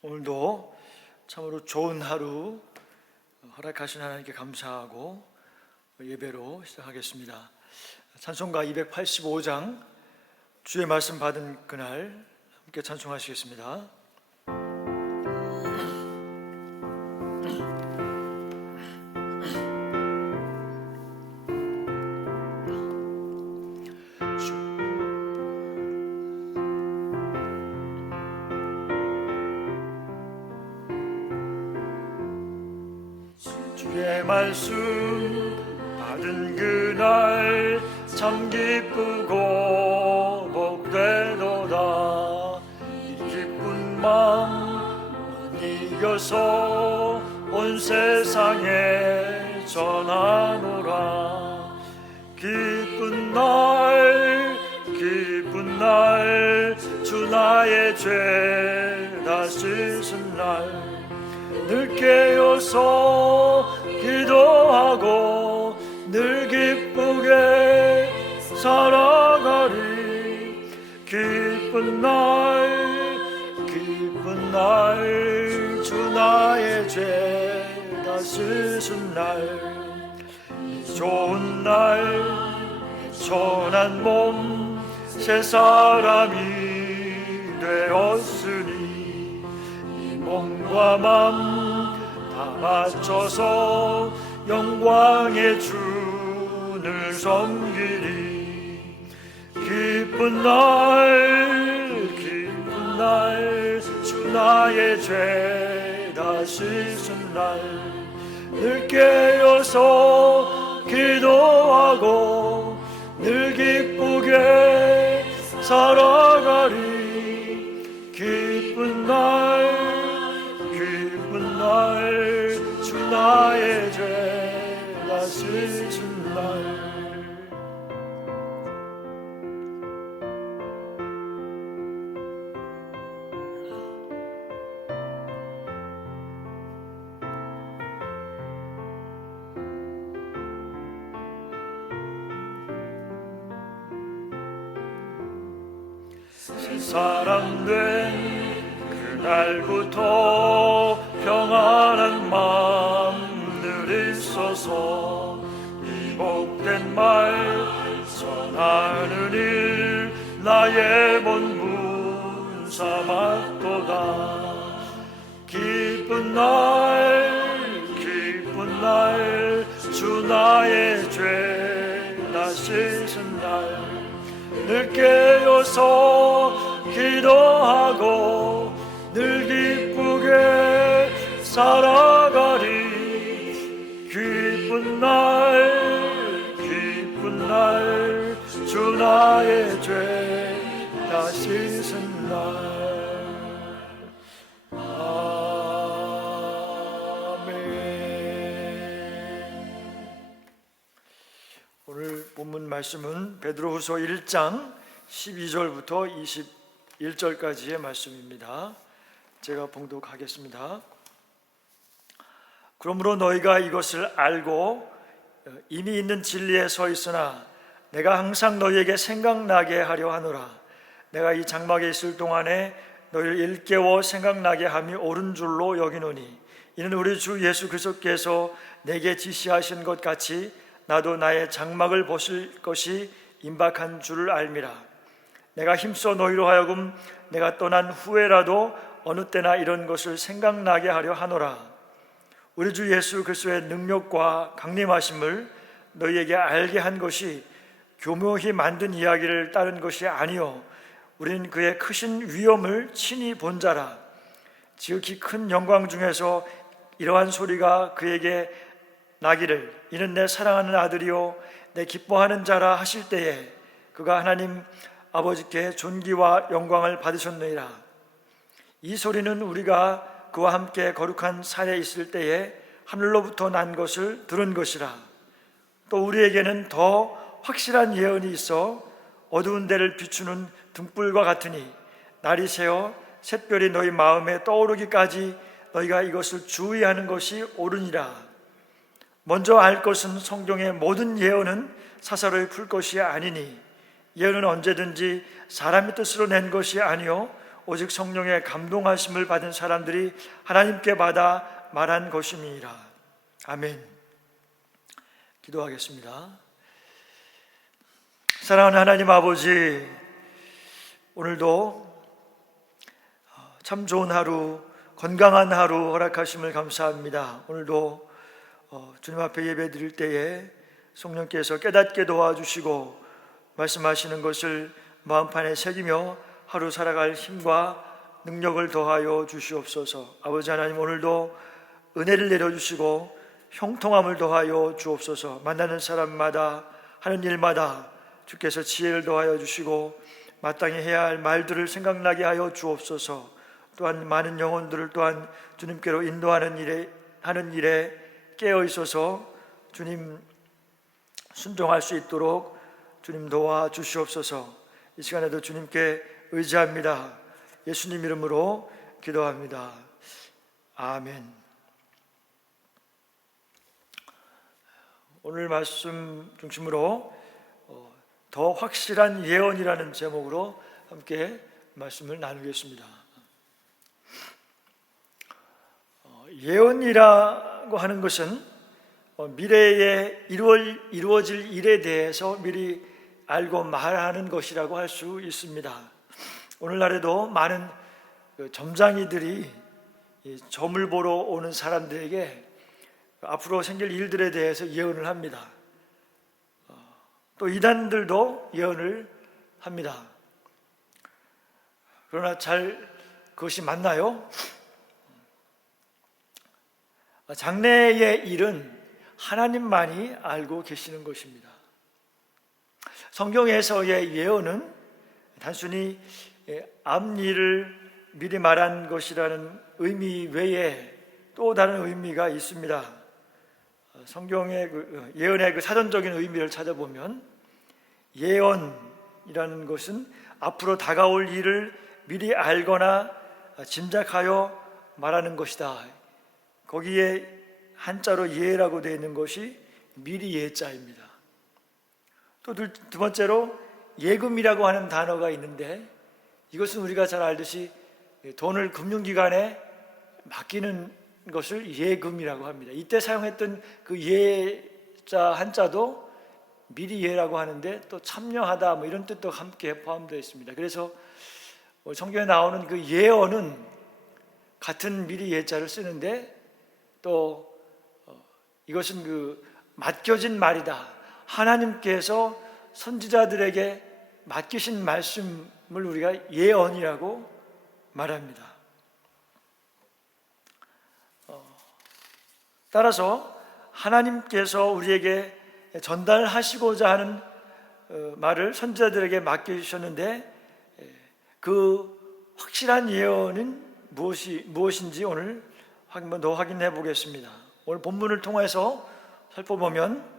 오늘도 참으로 좋은 하루 허락하신 하나님께 감사하고 예배로 시작하겠습니다. 찬송가 285장 주의 말씀 받은 그날 함께 찬송하시겠습니다. 주의 말씀 받은 그날 참 기쁘고 복되도다. 이 기쁜 마음 이겨서 온 세상에 전하노라. 기쁜 날 주 나의 죄 다 씻은 날 늘 깨어서 기도하고 늘 기쁘게 살아가리. 기쁜 날 주 나의 죄 다 씻은 날 이 좋은 날 선한 몸 새 사람이 되었으니 이 몸과 맘 다 맞춰서 영광의 주를 섬기리. 기쁜 날 주 나의 죄 다 씻은 날 늘 깨어서 기도하고 늘 기쁘게 살아가리. 기쁜 날 주 나의 죄 다 씻은 날. 새 사람 된 그날부터 평안한 마음 늘 있어서 이 복된 말 전하는 일 나의 본분 삼았도다. 기쁜 날 주 나의 죄 다 씻은 날 늘 깨어서 기도하고 늘 기쁘게 살아가리. 기쁜 날 주 나의 죄 다 씻은 날. 오늘 본문 말씀은 베드로후서 1장 12절부터 21절까지의 말씀입니다. 제가 봉독하겠습니다. 그러므로 너희가 이것을 알고 이미 있는 진리에 서 있으나 내가 항상 너희에게 생각나게 하려 하노라. 내가 이 장막에 있을 동안에 너희를 일깨워 생각나게 함이 옳은 줄로 여기노니 이는 우리 주 예수 그리스도께서 내게 지시하신 것 같이 나도 나의 장막을 벗을 것이 임박한 줄을 알미라. 내가 힘써 너희로 하여금 내가 떠난 후에라도 어느 때나 이런 것을 생각나게 하려 하노라. 우리 주 예수 그리스도의 능력과 강림하심을 너희에게 알게 한 것이 교묘히 만든 이야기를 따른 것이 아니요 우리는 그의 크신 위엄을 친히 본 자라. 지극히 큰 영광 중에서 이러한 소리가 그에게 나기를 이는 내 사랑하는 아들이요 내 기뻐하는 자라 하실 때에 그가 하나님 아버지께 존귀와 영광을 받으셨느니라. 이 소리는 우리가 그와 함께 거룩한 산에 있을 때에 하늘로부터 난 것을 들은 것이라. 또 우리에게는 더 확실한 예언이 있어 어두운 데를 비추는 등불과 같으니 날이 새어 샛별이 너희 마음에 떠오르기까지 너희가 이것을 주의하는 것이 옳으니라. 먼저 알 것은 성경의 모든 예언은 사사로이 풀 것이 아니니 예언은 언제든지 사람의 뜻으로 낸 것이 아니요 오직 성령의 감동하심을 받은 사람들이 하나님께 받아 말한 것임이니라. 아멘. 기도하겠습니다. 사랑하는 하나님 아버지, 오늘도 참 좋은 하루, 건강한 하루 허락하심을 감사합니다. 오늘도 주님 앞에 예배 드릴 때에 성령께서 깨닫게 도와주시고 말씀하시는 것을 마음판에 새기며 하루 살아갈 힘과 능력을 더하여 주시옵소서. 아버지 하나님, 오늘도 은혜를 내려주시고 형통함을 더하여 주옵소서. 만나는 사람마다 하는 일마다 주께서 지혜를 더하여 주시고 마땅히 해야 할 말들을 생각나게 하여 주옵소서. 또한 많은 영혼들을 또한 주님께로 인도하는 일에 깨어 있어서 주님 순종할 수 있도록 주님 도와 주시옵소서. 이 시간에도 주님께 의지합니다. 예수님 이름으로 기도합니다. 아멘. 오늘 말씀 중심으로 더 확실한 예언이라는 제목으로 함께 말씀을 나누겠습니다. 예언이라고 하는 것은 미래에 이루어질 일에 대해서 미리 알고 말하는 것이라고 할 수 있습니다. 오늘날에도 많은 점장이들이 점을 보러 오는 사람들에게 앞으로 생길 일들에 대해서 예언을 합니다. 또 이단들도 예언을 합니다. 그러나 그것이 맞나요? 장래의 일은 하나님만이 알고 계시는 것입니다. 성경에서의 예언은 단순히 앞일을 미리 말한 것이라는 의미 외에 또 다른 의미가 있습니다. 성경의 예언의 사전적인 의미를 찾아보면 예언이라는 것은 앞으로 다가올 일을 미리 알거나 짐작하여 말하는 것이다. 거기에 한자로 예라고 되어 있는 것이 미리 예자입니다. 또 두 번째로 예금이라고 하는 단어가 있는데 이것은 우리가 잘 알듯이 돈을 금융기관에 맡기는 것을 예금이라고 합니다. 이때 사용했던 그 예자 한자도 미리 예라고 하는데 또 참여하다 뭐 이런 뜻도 함께 포함되어 있습니다. 그래서 성경에 나오는 그 예언은 같은 미리 예자를 쓰는데 또 이것은 그 맡겨진 말이다. 하나님께서 선지자들에게 맡기신 말씀을 우리가 예언이라고 말합니다. 따라서 하나님께서 우리에게 전달하시고자 하는 말을 선지자들에게 맡겨주셨는데 그 확실한 예언은 무엇인지 오늘 한번 더 확인해 보겠습니다. 오늘 본문을 통해서 살펴보면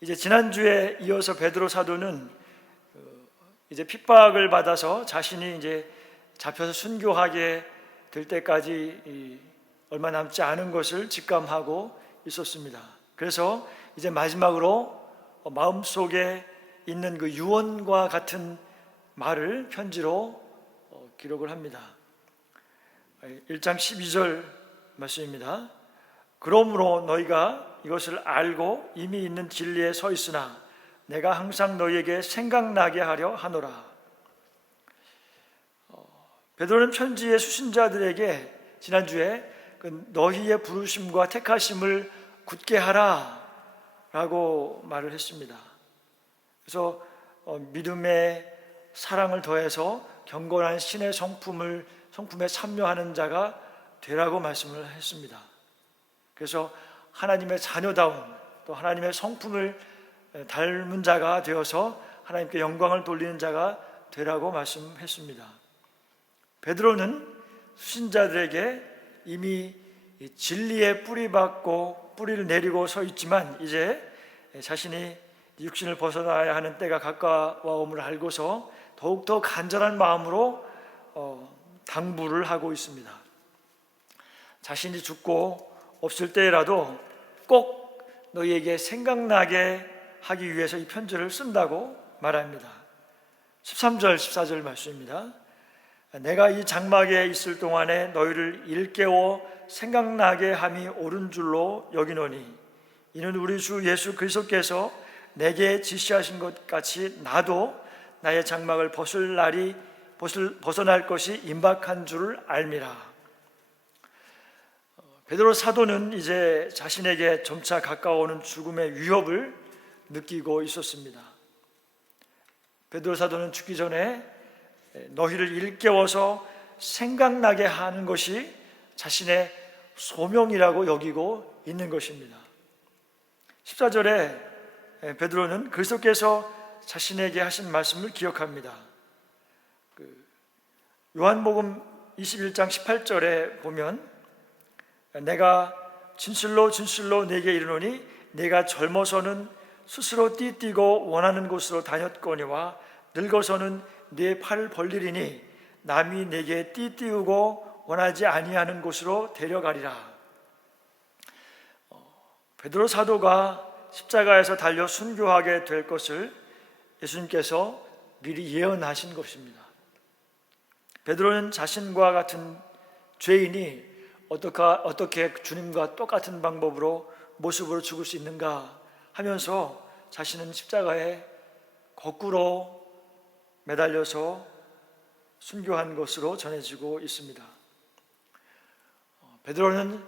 이제 지난주에 이어서 베드로 사도는 이제 핍박을 받아서 자신이 이제 잡혀서 순교하게 될 때까지 얼마 남지 않은 것을 직감하고 있었습니다. 그래서 이제 마지막으로 마음속에 있는 그 유언과 같은 말을 편지로 기록을 합니다. 1장 12절 말씀입니다. 그러므로 너희가 이것을 알고 이미 있는 진리에 서 있으나 내가 항상 너희에게 생각나게 하려 하노라. 베드로는 편지의 수신자들에게 지난주에 그 너희의 부르심과 택하심을 굳게 하라 라고 말을 했습니다. 그래서 믿음의 사랑을 더해서 경건한 신의 성품에 참여하는 자가 되라고 말씀을 했습니다. 그래서 하나님의 자녀다운 또 하나님의 성품을 닮은 자가 되어서 하나님께 영광을 돌리는 자가 되라고 말씀했습니다. 베드로는 수신자들에게 이미 진리에 뿌리를 내리고 서 있지만 이제 자신이 육신을 벗어나야 하는 때가 가까워옴을 알고서 더욱더 간절한 마음으로 당부를 하고 있습니다. 자신이 죽고 없을 때라도 꼭 너희에게 생각나게 하기 위해서 이 편지를 쓴다고 말합니다. 13절 14절 말씀입니다. 내가 이 장막에 있을 동안에 너희를 일깨워 생각나게 함이 옳은 줄로 여기노니 이는 우리 주 예수 그리스도께서 내게 지시하신 것 같이 나도 나의 장막을 벗어날 것이 임박한 줄을 알미라. 베드로 사도는 이제 자신에게 점차 가까워오는 죽음의 위협을 느끼고 있었습니다. 베드로 사도는 죽기 전에 너희를 일깨워서 생각나게 하는 것이 자신의 소명이라고 여기고 있는 것입니다. 14절에 베드로는 그리스도께서 자신에게 하신 말씀을 기억합니다. 요한복음 21장 18절에 보면 내가 진실로 진실로 네게 이르노니 네가 젊어서는 스스로 띠뛰고 원하는 곳으로 다녔거니와 늙어서는 네 팔을 벌리리니 남이 네게 띠띠우고 원하지 아니하는 곳으로 데려가리라. 베드로 사도가 십자가에서 달려 순교하게 될 것을 예수님께서 미리 예언하신 것입니다. 베드로는 자신과 같은 죄인이 어떻게 주님과 똑같은 방법으로 모습으로 죽을 수 있는가 하면서 자신은 십자가에 거꾸로 매달려서 순교한 것으로 전해지고 있습니다. 베드로는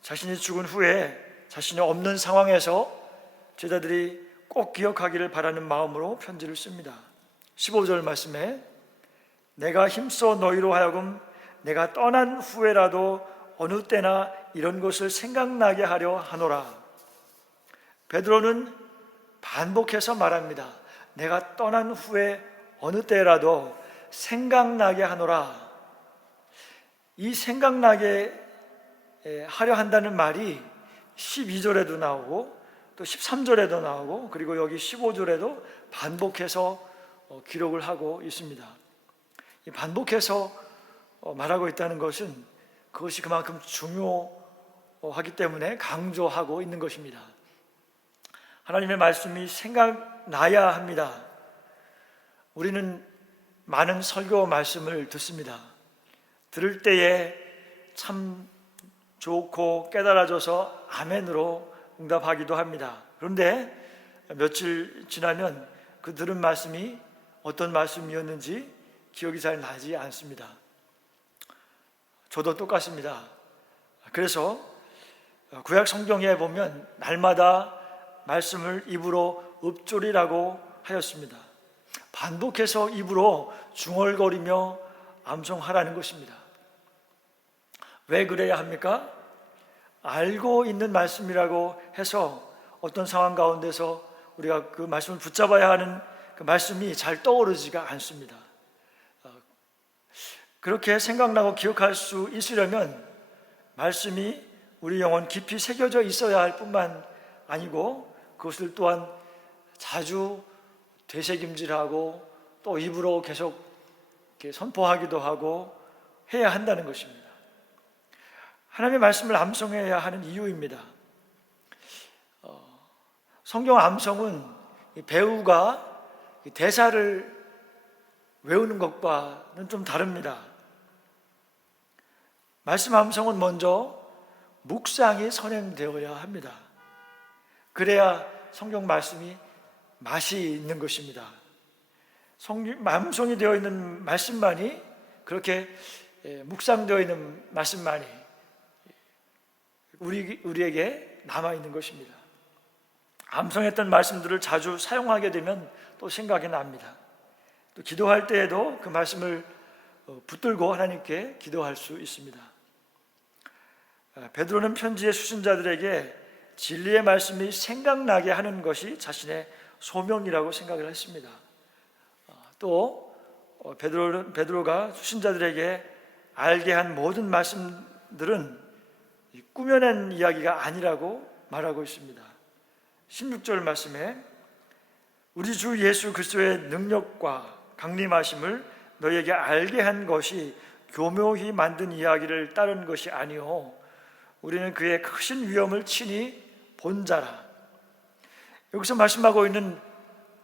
자신이 죽은 후에 자신이 없는 상황에서 제자들이 꼭 기억하기를 바라는 마음으로 편지를 씁니다. 15절 말씀에 내가 힘써 너희로 하여금 내가 떠난 후에라도 어느 때나 이런 것을 생각나게 하려 하노라. 베드로는 반복해서 말합니다. 내가 떠난 후에 어느 때라도 생각나게 하노라. 이 생각나게 하려 한다는 말이 12절에도 나오고 또 13절에도 나오고 그리고 여기 15절에도 반복해서 기록을 하고 있습니다. 이 반복해서 말하고 있다는 것은 그것이 그만큼 중요하기 때문에 강조하고 있는 것입니다. 하나님의 말씀이 생각나야 합니다. 우리는 많은 설교 말씀을 듣습니다. 들을 때에 참 좋고 깨달아져서 아멘으로 응답하기도 합니다. 그런데 며칠 지나면 그 들은 말씀이 어떤 말씀이었는지 기억이 잘 나지 않습니다. 저도 똑같습니다. 그래서 구약 성경에 보면 날마다 말씀을 입으로 읊조리라고 하였습니다. 반복해서 입으로 중얼거리며 암송하라는 것입니다. 왜 그래야 합니까? 알고 있는 말씀이라고 해서 어떤 상황 가운데서 우리가 그 말씀을 붙잡아야 하는 그 말씀이 잘 떠오르지가 않습니다. 그렇게 생각나고 기억할 수 있으려면 말씀이 우리 영혼 깊이 새겨져 있어야 할 뿐만 아니고 그것을 또한 자주 되새김질하고 또 입으로 계속 이렇게 선포하기도 하고 해야 한다는 것입니다. 하나님의 말씀을 암송해야 하는 이유입니다. 성경 암송은 배우가 대사를 외우는 것과는 좀 다릅니다. 말씀 암송은 먼저 묵상이 선행되어야 합니다. 그래야 성경 말씀이 맛이 있는 것입니다. 암송이 되어 있는 말씀만이 그렇게 묵상되어 있는 말씀만이 우리에게 남아있는 것입니다. 암송했던 말씀들을 자주 사용하게 되면 또 생각이 납니다. 또 기도할 때에도 그 말씀을 붙들고 하나님께 기도할 수 있습니다. 베드로는 편지의 수신자들에게 진리의 말씀이 생각나게 하는 것이 자신의 소명이라고 생각을 했습니다. 또 베드로가 수신자들에게 알게 한 모든 말씀들은 꾸며낸 이야기가 아니라고 말하고 있습니다. 16절 말씀에 우리 주 예수 그리스도의 능력과 강림하심을 너희에게 알게 한 것이 교묘히 만든 이야기를 따른 것이 아니오 우리는 그의 크신 위엄을 친히 본 자라. 여기서 말씀하고 있는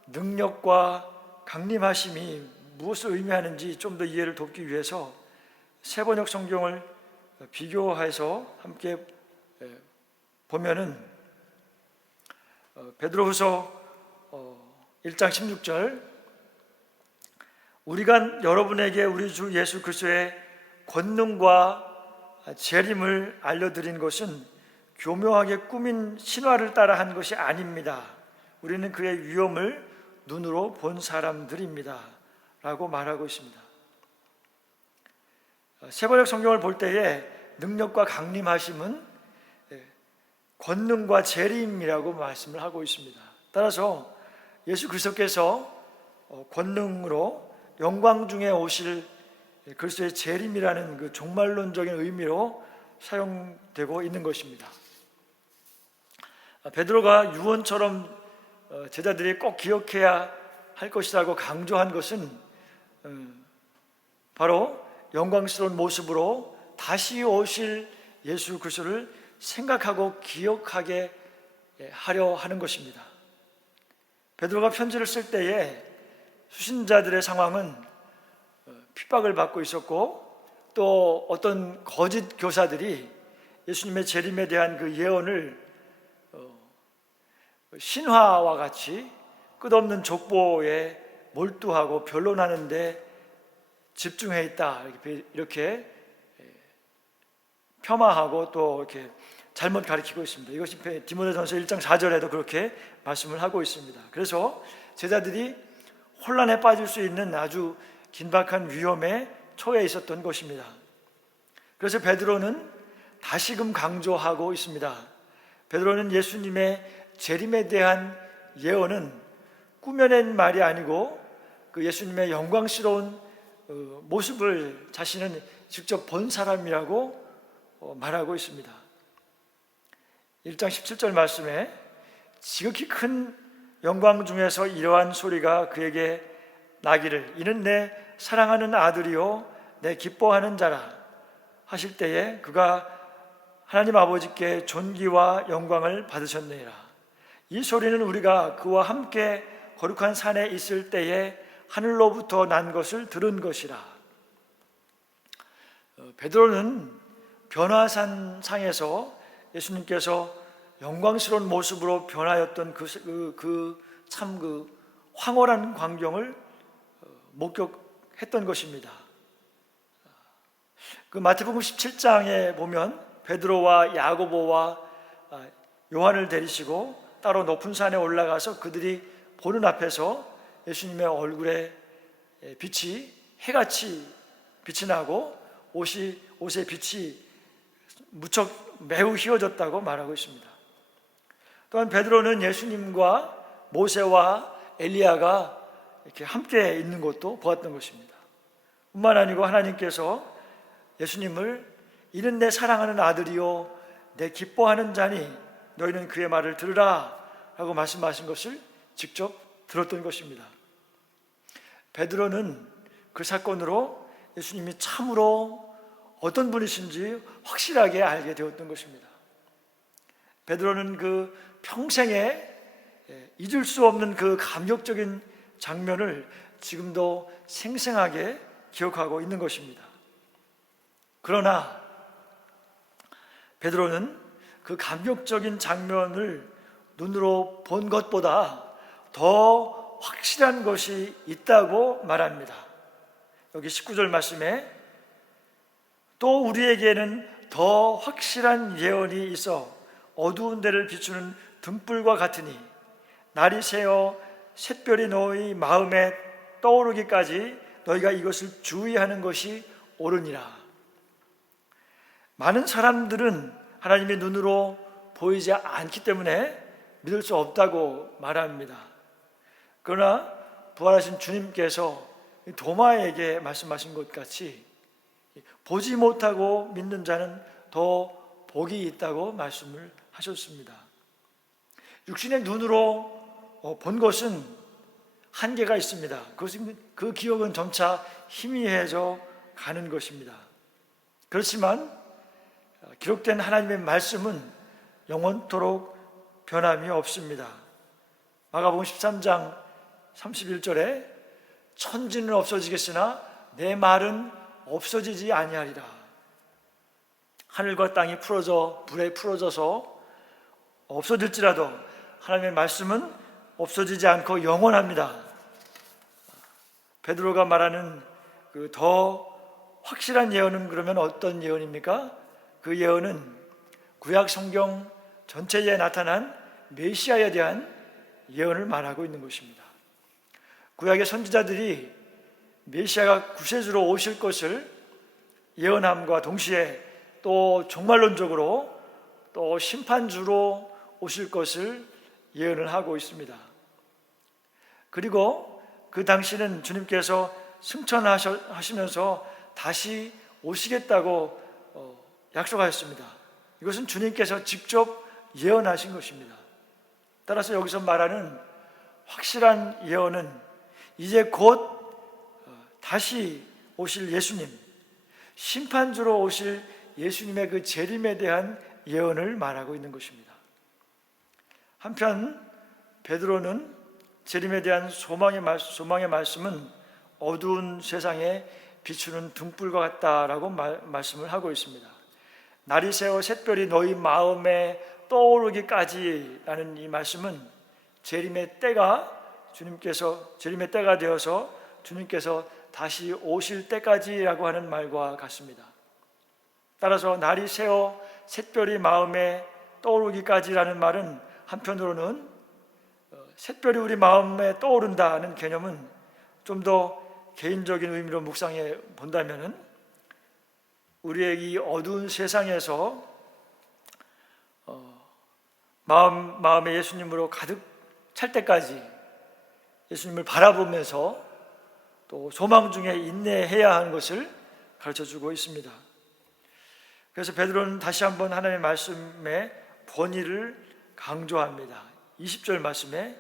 능력과 강림하심이 무엇을 의미하는지 좀 더 이해를 돕기 위해서 세 번역 성경을 비교해서 함께 보면은 베드로후서 1장 16절, 우리가 여러분에게 우리 주 예수 그리스도의 권능과 재림을 알려드린 것은 교묘하게 꾸민 신화를 따라 한 것이 아닙니다. 우리는 그의 위엄을 눈으로 본 사람들입니다 라고 말하고 있습니다. 세번역 성경을 볼 때에 능력과 강림하심은 권능과 재림이라고 말씀을 하고 있습니다. 따라서 예수 그리스도께서 권능으로 영광 중에 오실 그리스도의 재림이라는 그 종말론적인 의미로 사용되고 있는 것입니다. 베드로가 유언처럼 제자들이 꼭 기억해야 할 것이라고 강조한 것은 바로 영광스러운 모습으로 다시 오실 예수 그리스도를 생각하고 기억하게 하려 하는 것입니다. 베드로가 편지를 쓸 때에 수신자들의 상황은 핍박을 받고 있었고, 또 어떤 거짓 교사들이 예수님의 재림에 대한 그 예언을 신화와 같이 끝없는 족보에 몰두하고 변론하는 데 집중해 있다, 이렇게 폄하하고 또 이렇게 잘못 가르치고 있습니다. 이것이 디모데전서 1장 4절에도 그렇게 말씀을 하고 있습니다. 그래서 제자들이 혼란에 빠질 수 있는 아주 긴박한 위험에 처해 있었던 것입니다. 그래서 베드로는 다시금 강조하고 있습니다. 베드로는 예수님의 재림에 대한 예언은 꾸며낸 말이 아니고 그 예수님의 영광스러운 모습을 자신은 직접 본 사람이라고 말하고 있습니다. 1장 17절 말씀에 지극히 큰 영광 중에서 이러한 소리가 그에게 나기를, 이는 내 사랑하는 아들이요 내 기뻐하는 자라 하실 때에 그가 하나님 아버지께 존귀와 영광을 받으셨느니라. 이 소리는 우리가 그와 함께 거룩한 산에 있을 때에 하늘로부터 난 것을 들은 것이라. 베드로는 변화산 상에서 예수님께서 영광스러운 모습으로 변하였던 그 황홀한 광경을 목격했던 것입니다. 그 마태복음 17장에 보면 베드로와 야고보와 요한을 데리시고 따로 높은 산에 올라가서 그들이 보는 앞에서 예수님의 얼굴에 빛이 해같이 빛이 나고 옷의 빛이 무척 매우 희어졌다고 말하고 있습니다. 또한 베드로는 예수님과 모세와 엘리야가 이렇게 함께 있는 것도 보았던 것입니다. 뿐만 아니고 하나님께서 예수님을 이는 내 사랑하는 아들이요 내 기뻐하는 자니 너희는 그의 말을 들으라 라고 말씀하신 것을 직접 들었던 것입니다. 베드로는 그 사건으로 예수님이 참으로 어떤 분이신지 확실하게 알게 되었던 것입니다. 베드로는 그 평생에 잊을 수 없는 그 감격적인 장면을 지금도 생생하게 기억하고 있는 것입니다. 그러나 베드로는 그 감격적인 장면을 눈으로 본 것보다 더 확실한 것이 있다고 말합니다. 여기 19절 말씀에 또 우리에게는 더 확실한 예언이 있어 어두운 데를 비추는 등불과 같으니 날이 새어 샛별이 너희 마음에 떠오르기까지 너희가 이것을 주의하는 것이 옳으니라. 많은 사람들은 하나님의 눈으로 보이지 않기 때문에 믿을 수 없다고 말합니다. 그러나 부활하신 주님께서 도마에게 말씀하신 것 같이 보지 못하고 믿는 자는 더 복이 있다고 말씀을 하셨습니다. 육신의 눈으로 본 것은 한계가 있습니다. 그 기억은 점차 희미해져 가는 것입니다. 그렇지만 기록된 하나님의 말씀은 영원토록 변함이 없습니다. 마가복음 13장 31절에 천지는 없어지겠으나 내 말은 없어지지 아니하리라. 하늘과 땅이 불에 풀어져서 없어질지라도 하나님의 말씀은 없어지지 않고 영원합니다. 베드로가 말하는 그 더 확실한 예언은 그러면 어떤 예언입니까? 그 예언은 구약 성경 전체에 나타난 메시아에 대한 예언을 말하고 있는 것입니다. 구약의 선지자들이 메시아가 구세주로 오실 것을 예언함과 동시에 또 종말론적으로 또 심판주로 오실 것을 예언을 하고 있습니다. 그리고 그 당시는 주님께서 승천하시면서 다시 오시겠다고 약속하셨습니다. 이것은 주님께서 직접 예언하신 것입니다. 따라서 여기서 말하는 확실한 예언은 이제 곧 다시 오실 예수님, 심판주로 오실 예수님의 그 재림에 대한 예언을 말하고 있는 것입니다. 한편 베드로는 재림에 대한 소망의 말씀은 어두운 세상에 비추는 등불과 같다라고 말씀을 하고 있습니다. 날이 새어 샛별이 너희 마음에 떠오르기까지라는 이 말씀은 재림의 때가 되어서 주님께서 다시 오실 때까지라고 하는 말과 같습니다. 따라서 날이 새어 샛별이 마음에 떠오르기까지라는 말은 한편으로는 샛별이 우리 마음에 떠오른다는 개념은 좀 더 개인적인 의미로 묵상해 본다면은 우리의 이 어두운 세상에서 마음에 예수님으로 가득 찰 때까지 예수님을 바라보면서 또 소망 중에 인내해야 하는 것을 가르쳐주고 있습니다. 그래서 베드로는 다시 한번 하나님의 말씀의 권위를 강조합니다. 20절 말씀에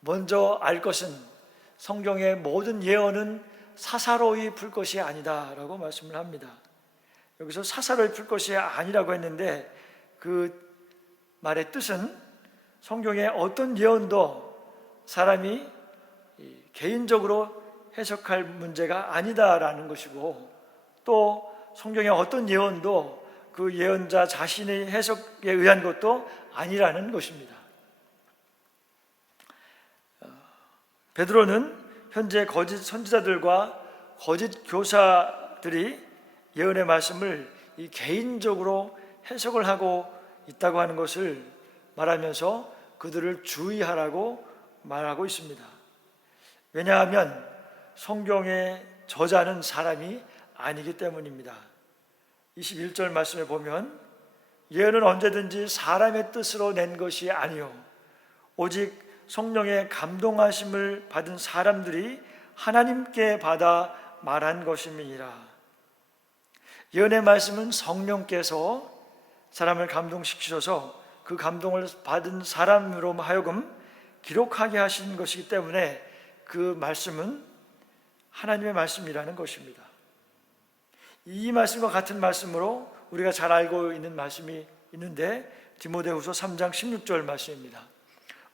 먼저 알 것은 성경의 모든 예언은 사사로이 풀 것이 아니다 라고 말씀을 합니다. 여기서 사사로이 풀 것이 아니라고 했는데 그 말의 뜻은 성경의 어떤 예언도 사람이 개인적으로 해석할 문제가 아니다라는 것이고, 또 성경의 어떤 예언도 그 예언자 자신의 해석에 의한 것도 아니라는 것입니다. 베드로는 현재 거짓 선지자들과 거짓 교사들이 예언의 말씀을 개인적으로 해석을 하고 있다고 하는 것을 말하면서 그들을 주의하라고 말하고 있습니다. 왜냐하면 성경의 저자는 사람이 아니기 때문입니다. 21절 말씀에 보면 예언은 언제든지 사람의 뜻으로 낸 것이 아니요 오직 성령의 감동하심을 받은 사람들이 하나님께 받아 말한 것임이니라. 예언의 말씀은 성령께서 사람을 감동시키셔서 그 감동을 받은 사람으로 하여금 기록하게 하신 것이기 때문에 그 말씀은 하나님의 말씀이라는 것입니다. 이 말씀과 같은 말씀으로 우리가 잘 알고 있는 말씀이 있는데 디모데후서 3장 16절 말씀입니다.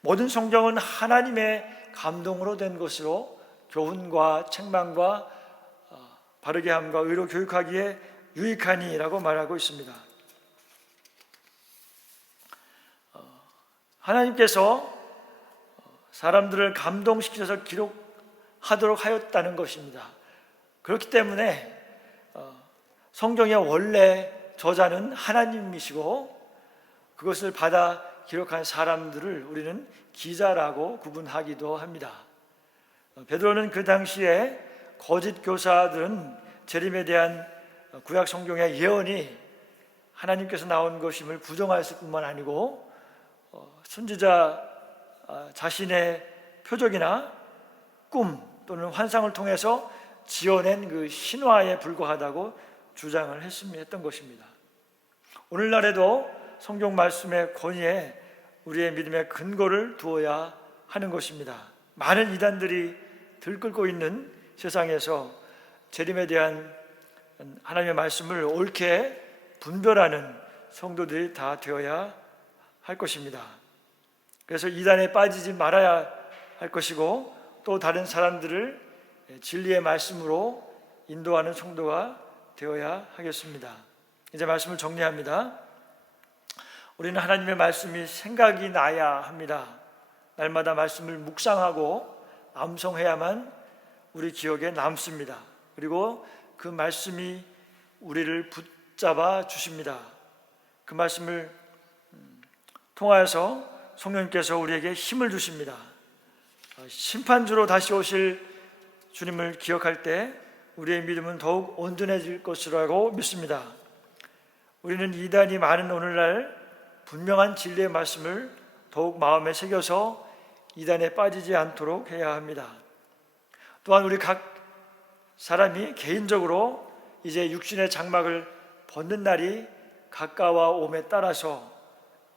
모든 성경은 하나님의 감동으로 된 것으로 교훈과 책망과 바르게 함과 의로 교육하기에 유익하니라고 말하고 있습니다. 하나님께서 사람들을 감동시켜서 기록하도록 하였다는 것입니다. 그렇기 때문에 성경의 원래 저자는 하나님이시고 그것을 받아 기록한 사람들을 우리는 기자라고 구분하기도 합니다. 베드로는 그 당시에 거짓 교사들은 재림에 대한 구약 성경의 예언이 하나님께서 나온 것임을 부정했을 뿐만 아니고 선지자 자신의 표적이나 꿈 또는 환상을 통해서 지어낸 그 신화에 불과하다고 주장을 했던 것입니다. 오늘날에도 성경 말씀의 권위에 우리의 믿음의 근거를 두어야 하는 것입니다. 많은 이단들이 들끓고 있는 세상에서 재림에 대한 하나님의 말씀을 옳게 분별하는 성도들이 다 되어야 할 것입니다. 그래서 이단에 빠지지 말아야 할 것이고 또 다른 사람들을 진리의 말씀으로 인도하는 성도가 되어야 하겠습니다. 이제 말씀을 정리합니다. 우리는 하나님의 말씀이 생각이 나야 합니다. 날마다 말씀을 묵상하고 암송해야만 우리 기억에 남습니다. 그리고 그 말씀이 우리를 붙잡아 주십니다. 그 말씀을 통하여서 성령님께서 우리에게 힘을 주십니다. 심판주로 다시 오실 주님을 기억할 때 우리의 믿음은 더욱 온전해질 것이라고 믿습니다. 우리는 이단이 많은 오늘날 분명한 진리의 말씀을 더욱 마음에 새겨서 이단에 빠지지 않도록 해야 합니다. 또한 우리 각 사람이 개인적으로 이제 육신의 장막을 벗는 날이 가까워옴에 따라서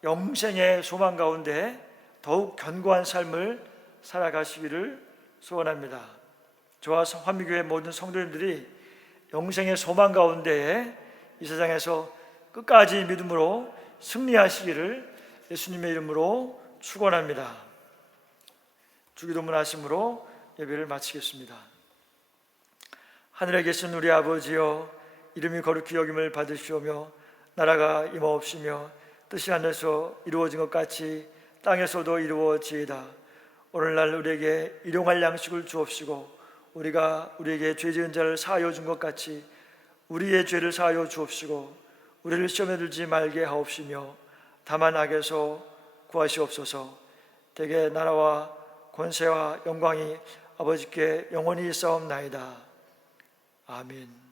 영생의 소망 가운데 더욱 견고한 삶을 살아가시기를 소원합니다. 저와 환미교회 모든 성도님들이 영생의 소망 가운데에 이 세상에서 끝까지 믿음으로 승리하시기를 예수님의 이름으로 축원합니다. 주기도문 하심으로 예배를 마치겠습니다. 하늘에 계신 우리 아버지여, 이름이 거룩히 여김을 받으시오며 나라가 임하옵시며 뜻이 하늘에서 이루어진 것 같이 땅에서도 이루어지이다. 오늘날 우리에게 일용할 양식을 주옵시고 우리가 우리에게 죄 지은 자를 사하여 준 것 같이 우리의 죄를 사하여 주옵시고 우리를 시험에 들지 말게 하옵시며 다만 악에서 구하시옵소서. 대개 나라와 권세와 영광이 아버지께 영원히 있사옵나이다. 아멘.